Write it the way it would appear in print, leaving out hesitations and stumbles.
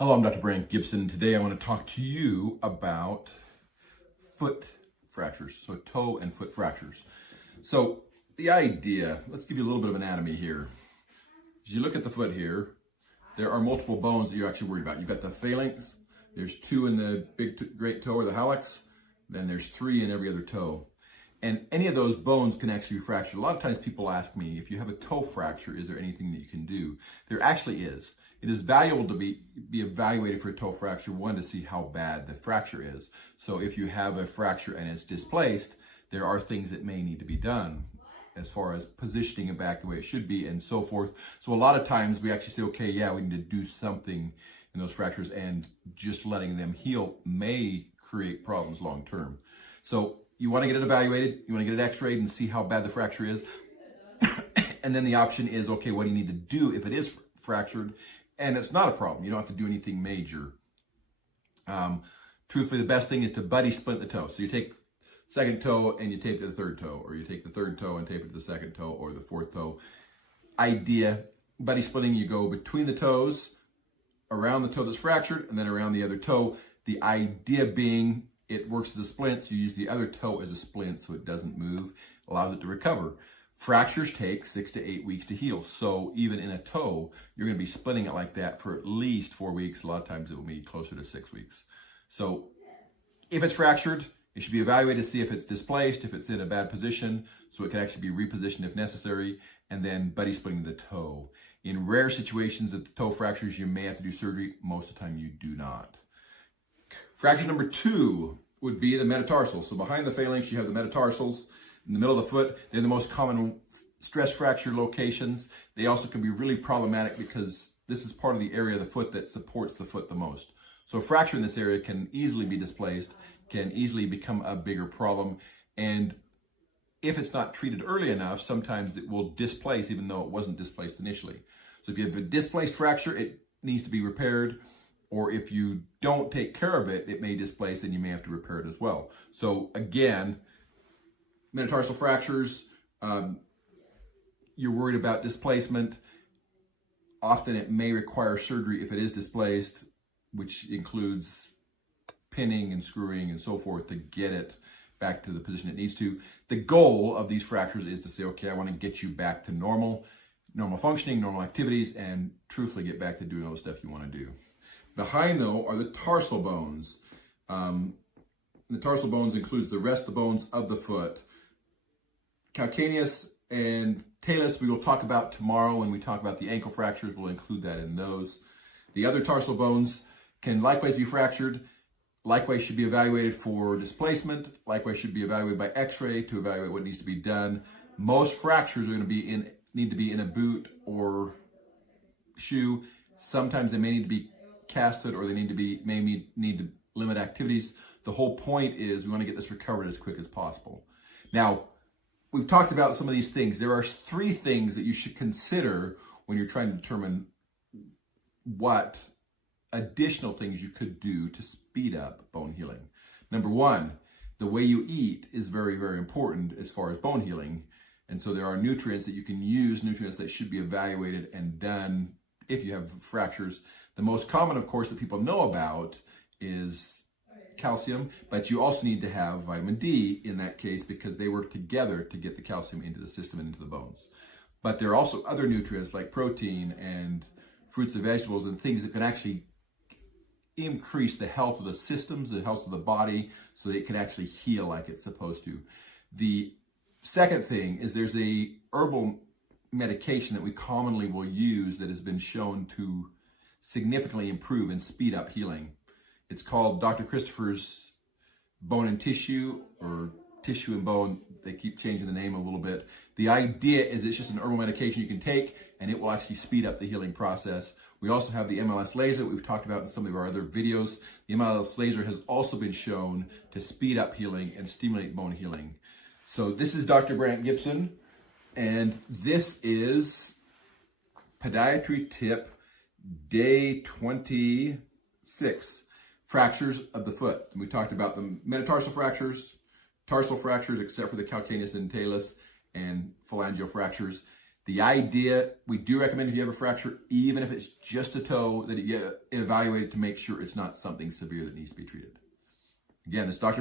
Hello, I'm Dr. Brandt Gibson. Today I want to talk to you about foot fractures, so toe and foot fractures. So the idea, let's give you a little bit of anatomy here. As you look at the foot here, there are multiple bones that you're actually worried about. You've got the phalanx, there's 2 in the great toe or the hallux, then there's 3 in every other toe. And any of those bones can actually be fractured. A lot of times people ask me, if you have a toe fracture, is there anything that you can do? There actually is. It is valuable to be evaluated for a toe fracture, one, to see how bad the fracture is. So if you have a fracture and it's displaced, there are things that may need to be done as far as positioning it back the way it should be and so forth. So a lot of times we actually say, okay, yeah, we need to do something in those fractures, and just letting them heal may create problems long term. So you want to get it evaluated, you want to get it x-rayed and see how bad the fracture is. And then the option is, okay, what do you need to do if it is fractured? And it's not a problem. You don't have to do anything major. Truthfully, the best thing is to buddy splint the toe. So you take the second toe and you tape it to the third toe, or you take the third toe and tape it to the second toe or the fourth toe. Idea, buddy splitting, you go between the toes, around the toe that's fractured, and then around the other toe. The idea being, it works as a splint, so you use the other toe as a splint so it doesn't move, allows it to recover. Fractures take 6 to 8 weeks to heal. So even in a toe, you're going to be splitting it like that for at least 4 weeks. A lot of times it will be closer to 6 weeks. So if it's fractured, it should be evaluated to see if it's displaced, if it's in a bad position, so it can actually be repositioned if necessary, and then buddy splitting the toe. In rare situations that the toe fractures, you may have to do surgery. Most of the time you do not. Fracture number 2 would be the metatarsal. So behind the phalanx, you have the metatarsals. In the middle of the foot, they're the most common stress fracture locations. They also can be really problematic because this is part of the area of the foot that supports the foot the most. So a fracture in this area can easily be displaced, can easily become a bigger problem. And if it's not treated early enough, sometimes it will displace even though it wasn't displaced initially. So if you have a displaced fracture, it needs to be repaired. Or if you don't take care of it, it may displace and you may have to repair it as well. So again, metatarsal fractures, you're worried about displacement. Often it may require surgery if it is displaced, which includes pinning and screwing and so forth to get it back to the position it needs to. The goal of these fractures is to say, okay, I want to get you back to normal functioning, normal activities, and truthfully get back to doing all the stuff you want to do. Behind, though, are the tarsal bones. The tarsal bones includes the rest of the bones of the foot. Calcaneus and talus we will talk about tomorrow when we talk about the ankle fractures. We'll include that in those. The other tarsal bones can likewise be fractured, likewise should be evaluated for displacement, likewise should be evaluated by x-ray to evaluate what needs to be done. Most fractures are going to need to be in a boot or shoe. Sometimes they may need to be casted, or they may need to limit activities. The whole point is we want to get this recovered as quick as possible. Now, we've talked about some of these things. There are 3 things that you should consider when you're trying to determine what additional things you could do to speed up bone healing. Number 1, the way you eat is very, very important as far as bone healing. And so there are nutrients that you can use, nutrients that should be evaluated and done if you have fractures. The most common, of course, that people know about is calcium, but you also need to have vitamin D in that case because they work together to get the calcium into the system and into the bones. But there are also other nutrients like protein and fruits and vegetables and things that can actually increase the health of the systems, the health of the body, so that it can actually heal like it's supposed to. The second thing is there's a herbal medication that we commonly will use that has been shown to significantly improve and speed up healing. It's called Dr. Christopher's Bone and Tissue, or Tissue and Bone. They keep changing the name a little bit. The idea is it's just an herbal medication you can take and it will actually speed up the healing process. We also have the MLS laser that we've talked about in some of our other videos. The MLS laser has also been shown to speed up healing and stimulate bone healing. So this is Dr. Brandt Gibson, and this is Podiatry Tip Day 26, fractures of the foot. And we talked about the metatarsal fractures, tarsal fractures, except for the calcaneus and talus, and phalangeal fractures. The idea, we do recommend if you have a fracture, even if it's just a toe, that you evaluate it to make sure it's not something severe that needs to be treated. Again, this is Dr.